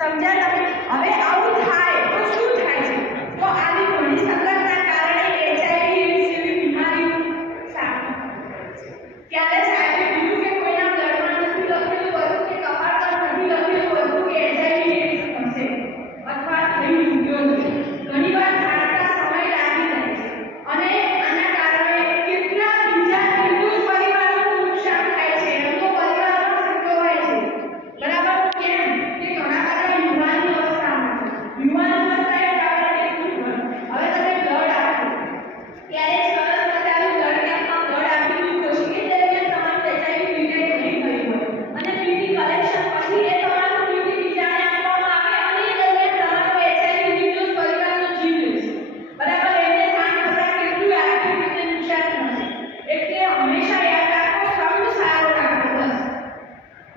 સમજ્યા તમે? હવે આવું થાય તો શું થાય છે? તો આવી ઘણી સંગતના કારણે HIV જેવી બીમારીઓ સામે ત્યારે સાહેબે કીધું કે કોઈના બ્લડમાં નથી લખેલું હતું કે કપાળ પર નથી લખેલું હતું કે HIV હશે અથવા થઈ ચૂક્યો છે. ઘણી વાર જાણતા સમય લાગી જાય છે અને આના કારણે કેટલા બીજા નિર્દોષ પરિવારોનું નુકસાન થાય છે. એમનો પરિવાર પણ સંડોવાય છે. બરાબર? કેમ કે ઘણા બધા યુવાની અવસ્થામાં છે. યુવાન અવસ્થા એ કારણે હવે તમે બ્લડ આપો ત્યારે સરસ મજાનું બ્લડ કેમ્પમાં બ્લડ આપી દીધું છે. એ દરમિયાન તમારું HIV ડિટેક્ટ નહીં થયું હોય અને પીટી કલેક્શન પછી એ તમારું પીટી બીજાને આપવામાં આવે અને એ દરમિયાન તમારો HIV નિર્દોષ પરિવારનો જીવ લેશે. બરાબર? એમને જાણ થતાં કેટલું આર્થિક રીતે નુકસાન થશે. એટલે હંમેશા યાદ રાખો, સંગ સારો રાખો. બસ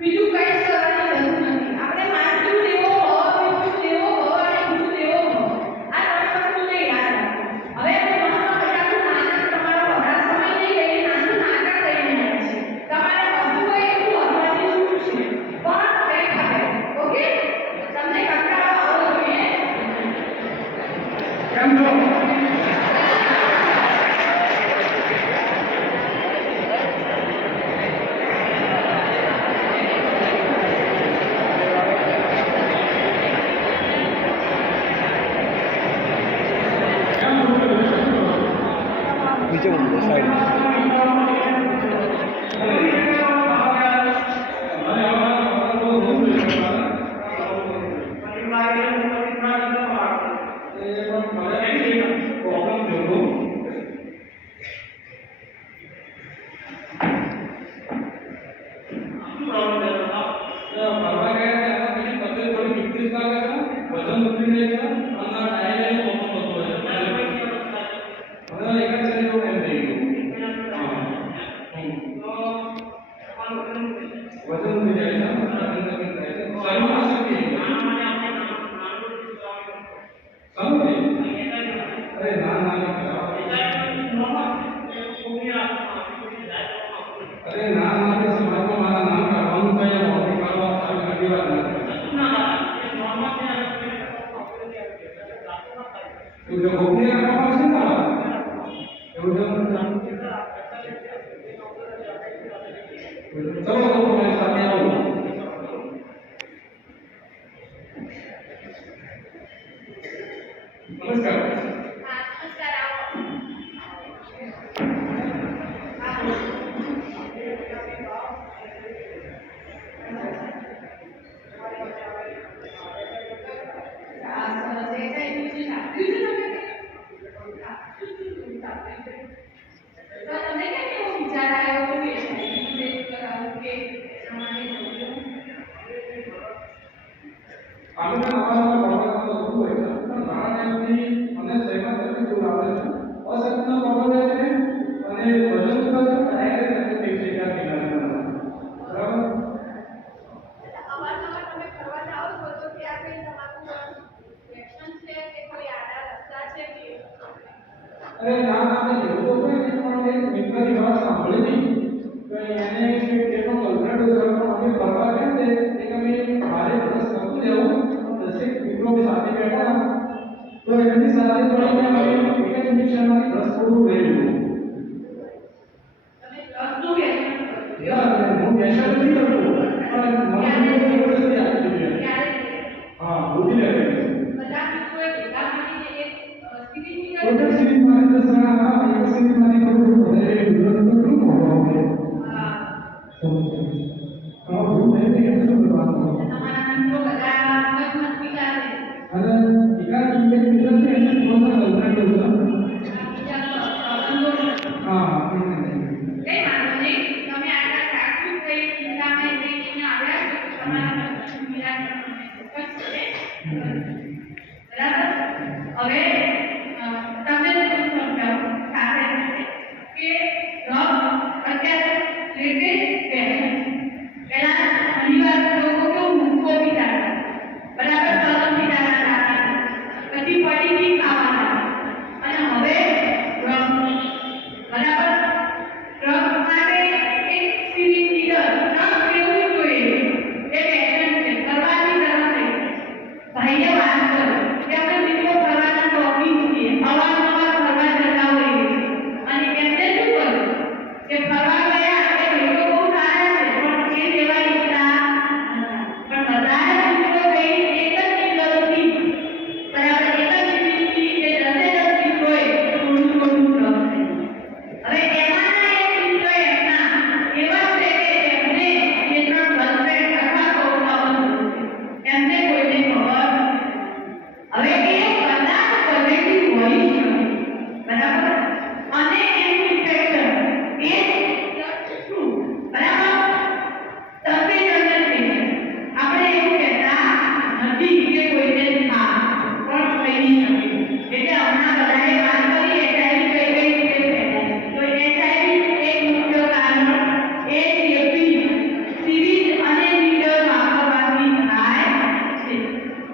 બીજું કંઈ જ કરવાની જરૂર નથી. આપણે માતૃ દેવો ભવ, પિતૃ દેવો ભવ અને ગુરુ દેવો ભવ, આ ત્રણ વસ્તુને યાદ રાખો. હવે હું મહાત્મા કથાનું નાટક તમારો હમણાં સમય નહીં લઈને નાનું નાટક લઈને આવ્યા છે. તમારે બધું હોય એટલું હરવાની છૂટ છે, પણ કંઈ થાય. ઓકે? તમને કંટાળો આવવો જોઈએ કેમ છો? नीचे बोलो साइड में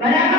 બરાબર